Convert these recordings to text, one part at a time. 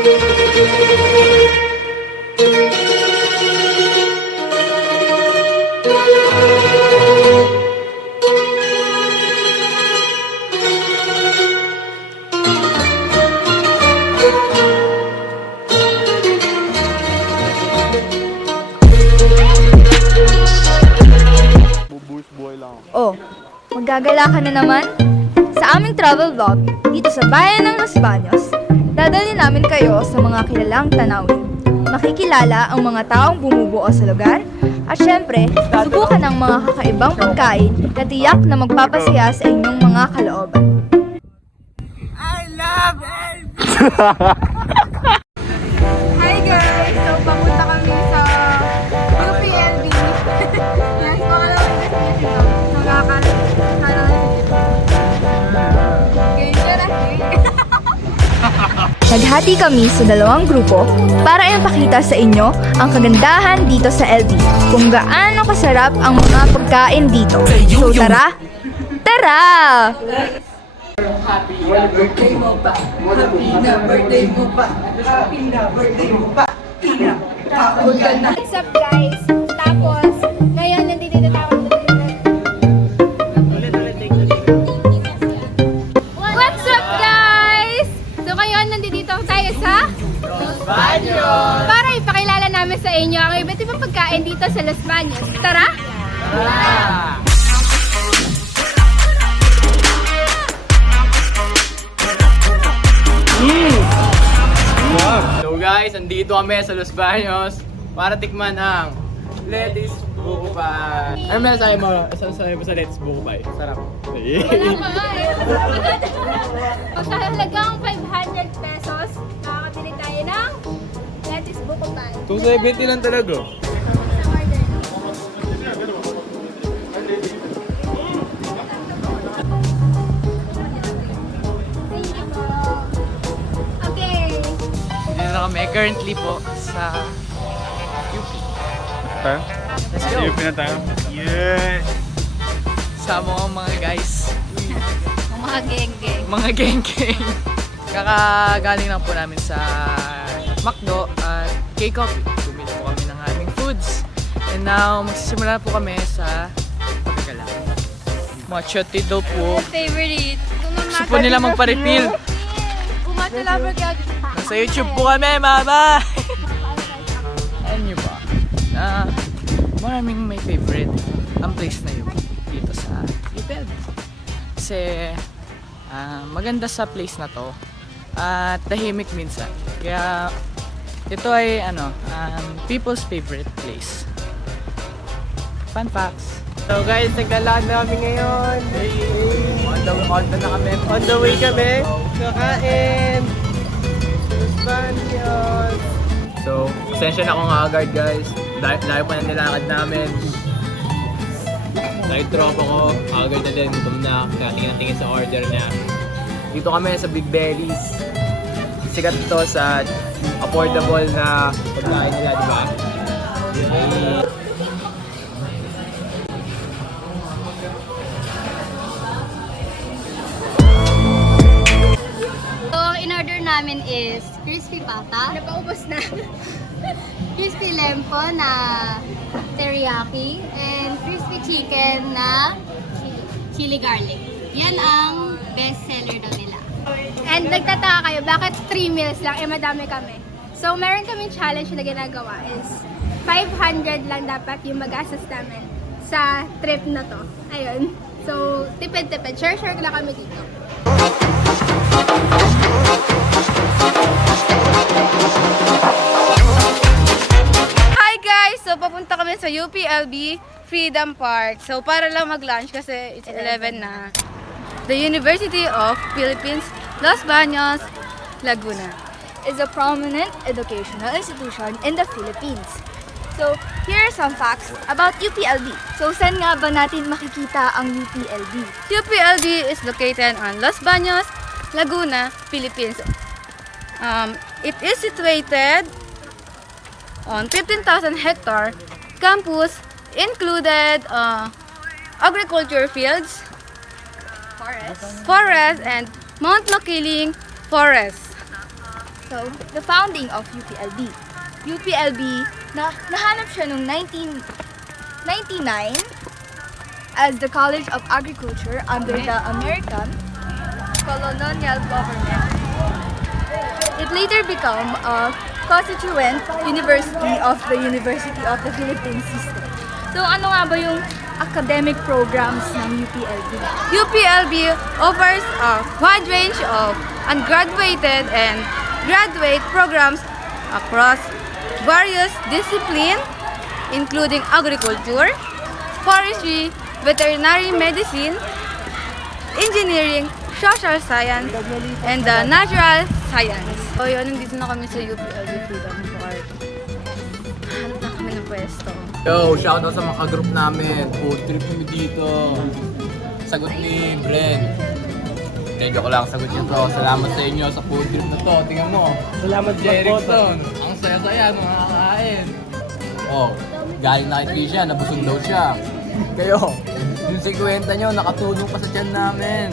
Oh, maggagala ka na naman? Sa aming travel vlog, dito sa bayan ng Los Baños, dadalhin namin kayo sa mga kilalang tanawin. Makikilala ang mga taong bumubuo sa lugar, at syempre, subukan ang mga kakaibang pagkain na tiyak na magpapasaya sa inyong mga kalooban. I love LB! Hi guys! So, papunta kami sa UPLB. Yes, pangalawang destination na. Naghati kami sa dalawang grupo para ipakita sa inyo ang kagandahan dito sa LB, kung gaano kasarap ang mga pagkain dito. So tara! Tara! Happy na birthday mo pa! Happy na birthday mo pa! Happy na birthday mo pa! Tapos ka na! What's up guys? Tapos, ngayon nandito tayo. What's up guys? So ngayon nandito tayo sa Los Baños! para ipakilala namin sa inyo ang iba't ibang pagkain dito sa Los Baños. Tara! So guys, andito kami sa Los Baños para tikman ang Lettuce Buko Pie. Ano masasabi mo? Sabi mo sa Lettuce Buko Pie? Sarap. Sa halagang 500 pesos, makakabili tayo ng lettuce buko pie. 270 lang talaga. Okay. Dito na kami currently po sa UP. Let's go. UP na tayo. Yes! Sama ko ang mga guys. Mga geng-geng. Mga geng-geng. Kakagaling lang po namin sa McDo at K-Coffee. Bumili po kami ng aming foods. And now, magsisimula po kami sa pagkagala. Matcha tea daw po. Favorite. Gusto po nila magpa-refill. Nasa YouTube po kami, mama! Alam niyo ba na maraming may favorite ang place na yun dito sa UPLB. Kasi maganda sa place na to at tahimik minsan. Kaya ito ay people's favorite place. Fun facts. So guys, naglalaan na kami ngayon. On the way kami. Kakain. Spanish. So, pasensya na akong agad guys. Layo pa na nilakad namin. Dahil tropa ko, agad na din. Gutom na. Kaya tingin sa order niya. Dito kami sa Big Bellies. Sikat to sa affordable na pagkain nila, di ba? So, ang in-order namin is crispy pata. Napaubos na. Crispy lempo na teriyaki. And crispy chicken na chili garlic. Yan ang best seller daw nila. And nagtataka kayo, bakit 3 meals lang? Eh, madami kami. So, meron kaming challenge na ginagawa is 500 lang dapat yung magastos namin sa trip na to. Ayun. So, tipid-tipid. Share-share lang kami dito. Hi guys! So, papunta kami sa UPLB Freedom Park. So, para lang mag-lunch kasi it's 11 na. The University of Philippines, Los Baños, Laguna is a prominent educational institution in the Philippines. So, here are some facts about UPLB. So, saan nga ba natin makikita ang UPLB? UPLB is located on Los Baños, Laguna, Philippines. It is situated on 15,000 hectare campus, included agriculture fields, forest and Mount Makiling Forest. So, the founding of UPLB. UPLB, nahanap siya noong 1999 as the College of Agriculture under the American colonial government. It later became a constituent university of the University of the Philippines system. So, ano nga ba yung academic programs ng UPLB? UPLB offers a wide range of ungraduated and graduate programs across various disciplines, including agriculture, forestry, veterinary medicine, engineering, social science, and natural science. So yun, nandito na kami sa UPLB Freedom Park. Hanap na kami ng pwesto. Yo, shoutout sa mga ka-group namin. Food trip kami dito. Sagot ni Bren. Hindi, joke lang. Sagot niya to. Salamat sa inyo sa food trip na to. Tingnan mo. Salamat Jerickson. Ang saya-saya nung nakakain. Oh, galing na kay siya. Nabusog daw siya. Kayo, yung 50 nyo, nakatulong pa sa tiyan namin.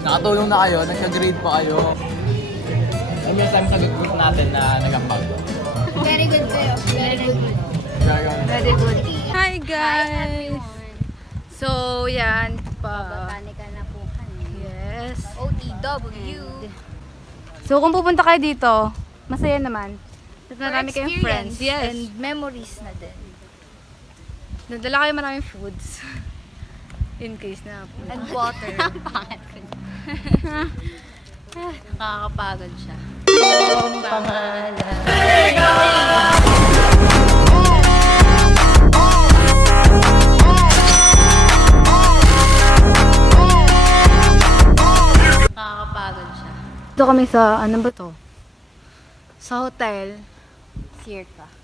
Nakatulong na kayo, nagka-grade pa kayo. Ano yung time sa group natin na nag-ambag? Very good kayo. Very good. Very good. Hi guys! So yan pa. ka na po. Yes. OTW. So kung pupunta kayo dito, masaya naman. At marami kayong friends. Yes. And memories na din. Nadala kayo maraming foods. In case na po. And water. Nakakapagod siya. Nakakapagod siya. Dito kami sa, ano ba to? Sa hotel.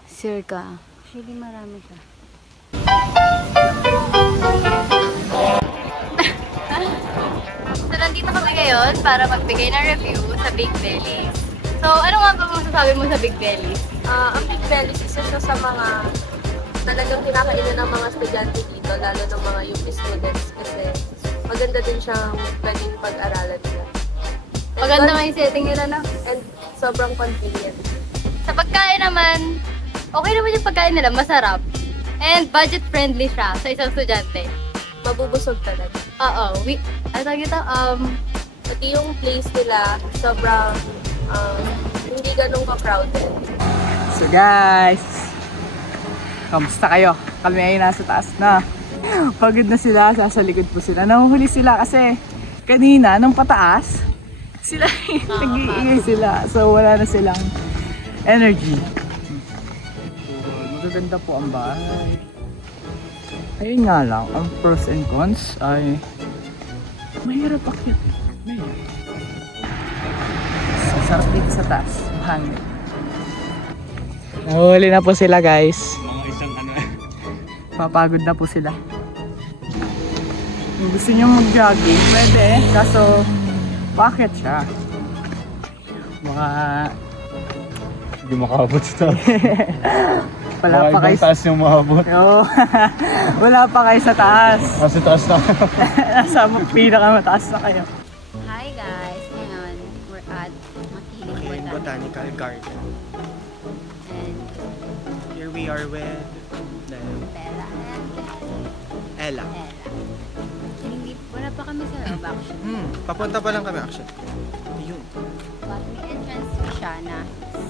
Circa. Actually, marami siya. So, nandito kami ngayon para magbigay ng review sa Big Bellies. So, ano nga ba masasabi mo sa Big Bellies? Ang Big Bellies, isa siya sa mga talagang kinakainan ng mga estudyante dito, lalo ng mga UP students kasi maganda din siyang pwedeng pag-aralan nila. Maganda nga yung setting nila na. And sobrang convenient. Sa pagkain naman, okay naman yung pagkain nila, masarap. And budget-friendly siya sa isang estudyante. Mabubusog talaga. Oo, ano tawag ito? Pati yung place nila, sobrang hindi ganun ka-crowded. So guys, kamusta kayo? Kami ay nasa taas na. Pagod na sila, sa likod po sila. Nanguhuli sila kasi kanina, nung pataas, sila nag-iingay sila. So wala na silang energy. Magaganda po ang bahay. Ayun nga lang, ang pros and cons ay mahirap akyat. Mahirap. Sarap dito sa taas. Mahangin. Nahuli na po sila guys. Mga isang ano. Papagod na po sila. Kung gusto nyo mag-jogging, pwede. Kaso, bakit siya? Baka... Hindi makabot sa taas. Wala pa kayo taas yung makabot. Oo. Wala pa kayo sa taas. Kasi taas na. Nasa pinakamataas na kayo. Hi guys! Ngayon, we're at Makiling Botanical Garden. And Here we are with Bella and Ella. wala pa kami sa loob actually. Papunta pa lang kami actually. Yun. But may entrance fee siya na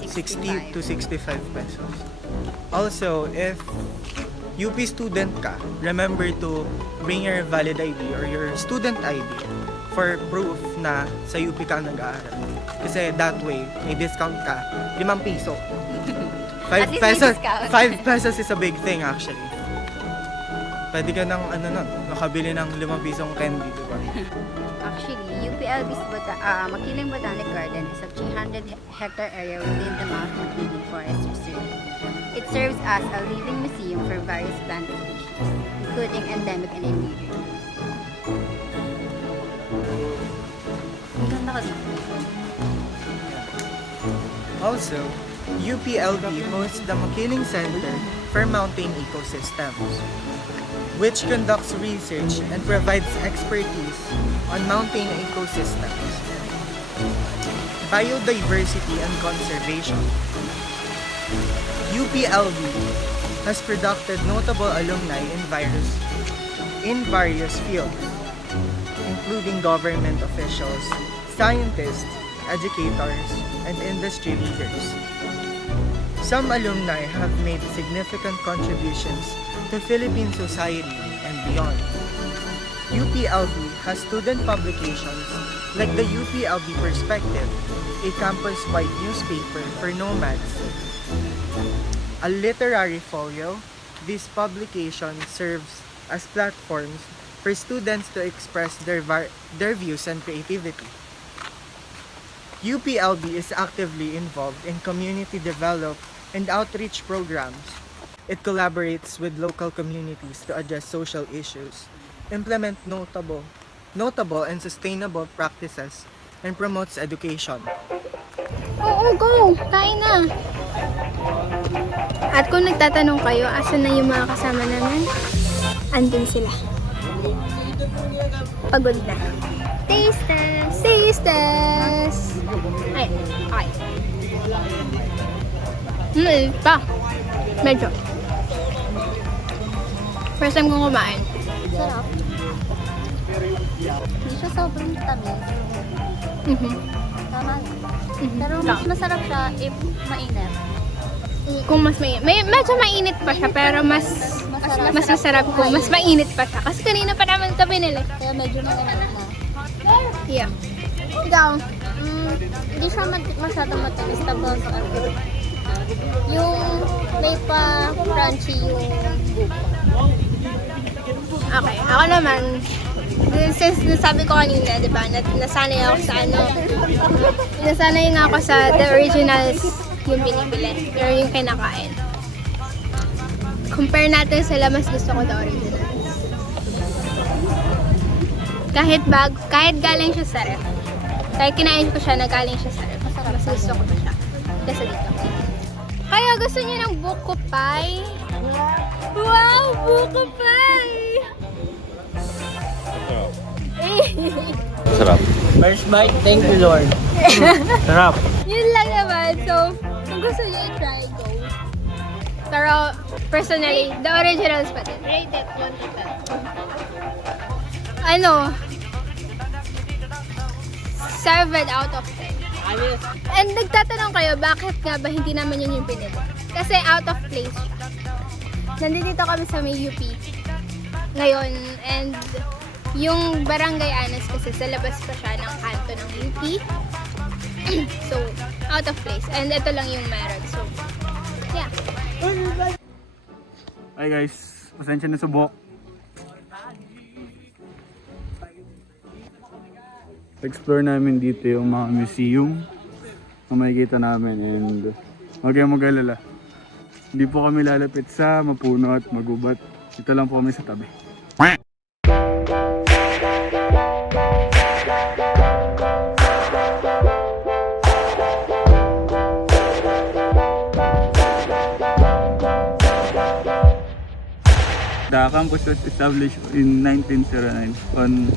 60 to 65 pesos. Also, if UP student ka, remember to bring your valid ID or your student ID for proof na sa UP ka nag-aaral. Kasi that way, may discount ka. 5 piso. 5 At least may pesos. discount. 5 pesos is a big thing actually. Pwede ka ng nakabili ng 5 pisong candy, di ba? Actually, UPLB's Makiling Botanic Garden is a 300-hectare area within the Mount Makiling Forest Reserve. It serves as a living museum for various plant species, including endemic and endangered. Ang ganda ka dito. Also, UPLB hosts the Makiling Center for Mountain Ecosystems, which conducts research and provides expertise on mountain ecosystems. Biodiversity and conservation. UPLB has produced notable alumni in various fields, including government officials, scientists, educators, and industry leaders. Some alumni have made significant contributions to Philippine society and beyond. UPLB has student publications like the UPLB Perspective, a campus-wide newspaper for nomads. A literary folio, this publication serves as platforms for students to express their views and creativity. UPLB is actively involved in community development and outreach programs. It collaborates with local communities to address social issues, implement notable and sustainable practices, and promotes education. Oo, go! Kain na! At kung nagtatanong kayo, asan na yung mga kasama namin? Andun sila. Pagod na. Taste test! Taste test! Ay, okay. Pa. Medyo. First time kong kumain. Sarap. Hindi siya sobrang tamis. Tama. Pero mas masarap siya if mainit. Kung mas mainit. Medyo mainit pa siya, pero mas masarap kung mas mainit pa siya. Kasi kanina pa naman ito binili. Kaya medyo mainit na. Yeah. Ikaw? Hindi siya masyadong matamis. Tapos yung may pa crunchy yung buko. Okay, ako naman, since nasabi ko kanina, di ba, nasanay ako sa nasanay nga ako sa the originals yung binibili, or yung kinakain. Compare natin sila, mas gusto ko the originals. Kahit galing siya sa ref, kahit kinain ko siya na galing siya sa ref, mas gusto ko siya kasi dito. Kaya gusto niyo ng buko pie? Wow, buko pie! Sarap. First bite, thank you Lord. Sarap. Yun lang naman. So, kung gusto niyo i-try, go. Pero, personally, the originals pa din. Rated 1 to 10. 7 out of 10. And nagtatanong kayo, bakit nga ba hindi naman yun yung pinili? Kasi out of place siya. Nandito kami sa may UP ngayon, and yung Barangay Anas kasi sa labas pa siya ng kanto ng UP. So, out of place. And ito lang yung meron. So, yeah. Hi guys, pasensya na subok. Explore namin dito yung mga museum na makikita namin, and huwag kayong mag-alala. Hindi po kami lalapit sa mapuno at magubat. Dito lang po kami sa tabi. The campus was established in 1909 on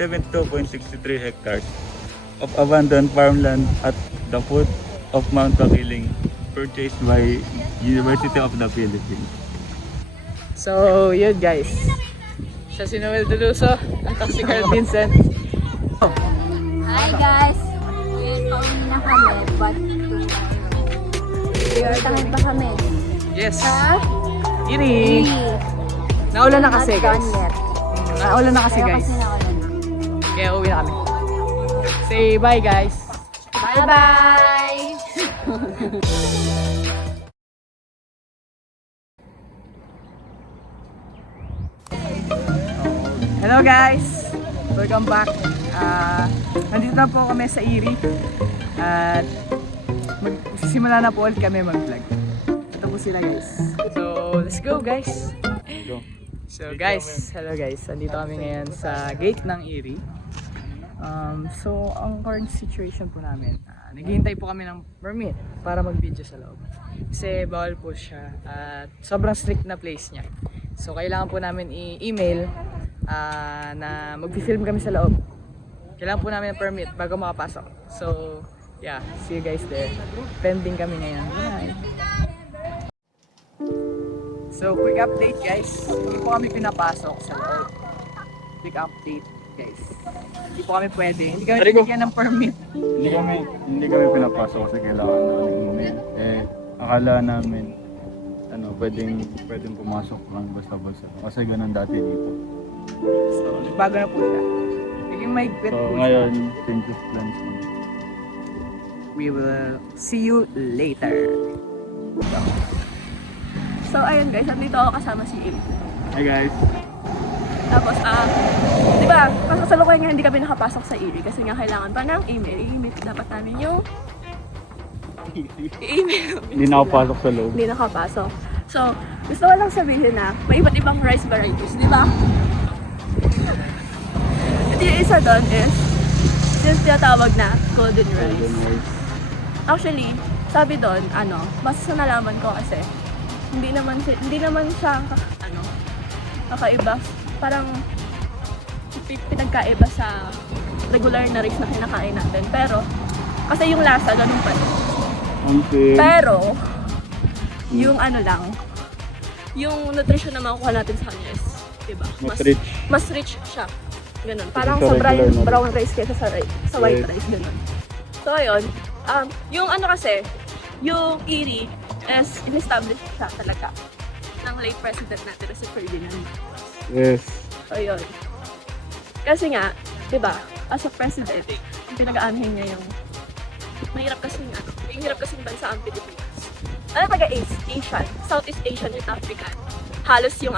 72.63 hectares of abandoned farmland at the foot of Mount Bakiling, purchased by University of the Philippines. So, yun guys. Siya si Noel Deluso, ang Toxical Vincent. Hi guys! We're going na kami, but we're tahan pa kami. Yes. Iri. Naulan na kasi guys. Naulan na kasi guys. Kaya uwi na kami. Say bye guys. Bye-bye! Hello guys! Welcome back. Nandito na po kami sa Iri. At magsisimula na po ulit kami mag-vlog. Ito po sila guys. So, let's go guys! Go. So guys, hello guys. Nandito kami ngayon sa gate ng Iri. So, ang current situation po namin, naghihintay po kami ng permit para mag-video sa loob. Kasi bawal po siya at sobrang strict na place niya. So, kailangan po namin i-email na mag-film kami sa loob. Kailangan po namin ng permit bago makapasok. So, yeah, see you guys there. Pending kami ngayon. Bye! So, quick update guys. Hindi po kami pinapasok sa loob. Quick update guys. Hindi po kami pwede. Hindi kami bigyan ng permit. Hindi kami pinapasok kasi kailangan daw ng email. Akala namin pwedeng pumasok lang basta-basta. Kasi ganun dati dito. So, nagbago na po siya. Naging mahigpit So po siya. ngayon, change of plans na. We will see you later. So, ayun guys, nandito ako kasama si Amy. Hey guys! Tapos, di ba, kasalukuyan nga hindi kami nakapasok sa ERI kasi nga kailangan pa ng email. I-email dapat namin yung email. Hindi nakapasok sa loob. Hindi nakapasok. So, gusto ko lang sabihin na may iba't ibang rice varieties, di ba? At yung isa doon is since tinatawag na golden rice. Actually, sabi doon, mas nalaman ko kasi hindi naman siya kakaiba. Parang pinagkaiba sa regular na rice na kinakain natin. Pero, kasi yung lasa, ganun pa rin. Pero, yung yung nutrition na makukuha natin sa kanya is, diba? Mas rich siya. Ganun. Parang sa brown rice kaysa sa white rice, ganun. So, ayun. Yung kasi, yung ERI is in-establish siya talaga ng late president natin si Ferdinand. Yes. So, yun. Kasi nga, di ba, as a president, ang pinag-aanahin niya yung mahirap kasing bansa ang Pilipinas. Asian, Southeast Asian and African. Halos yung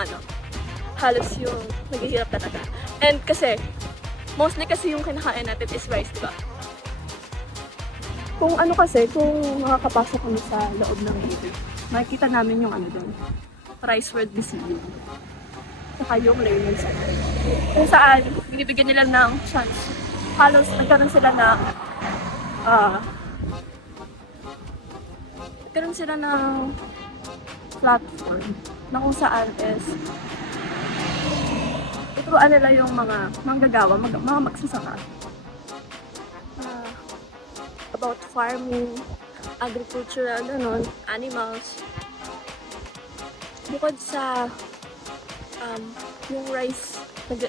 naghihirap talaga. And kasi, mostly kasi yung kinakain natin is rice, di ba? Kung makakapasok kami sa loob ng ERI, makikita namin yung doon, Rice World Museum. Saka yung Raymond Center. Kung saan, binibigyan nila ng chance. Halos nagkaroon sila ng platform na kung saan is ituruan nila yung mga manggagawa, mga magsasaka about farming, agricultural, animals. Bukod sa yung rice,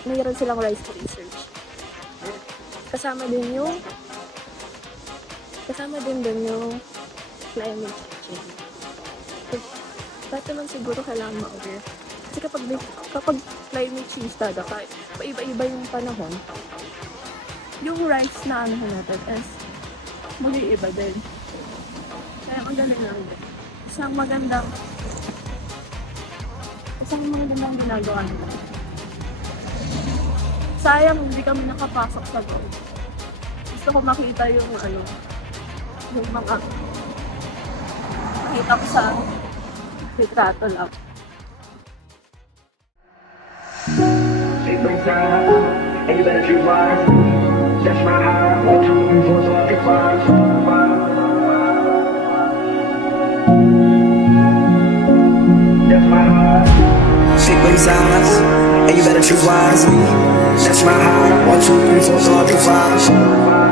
mayroon silang rice research. Kasama din doon yung climate change. Lahat naman siguro kailangan ma-aware. Kasi kapag climate change talaga, paiba-iba yung panahon, yung rice na natin is mag-iiba din. Kaya magaling lang din. Isang magandang ginagawa nila. Sayang hindi kami nakapasok sa loob. Gusto ko makita yung yung mga makita ko sa litrato lang. And you better treat wise. That's my heart. 1, 2, 3, 4, 5. That's my heart. Shape and size, and you better choose wisely. That's my heart. 1, 2, 3, 4, 5.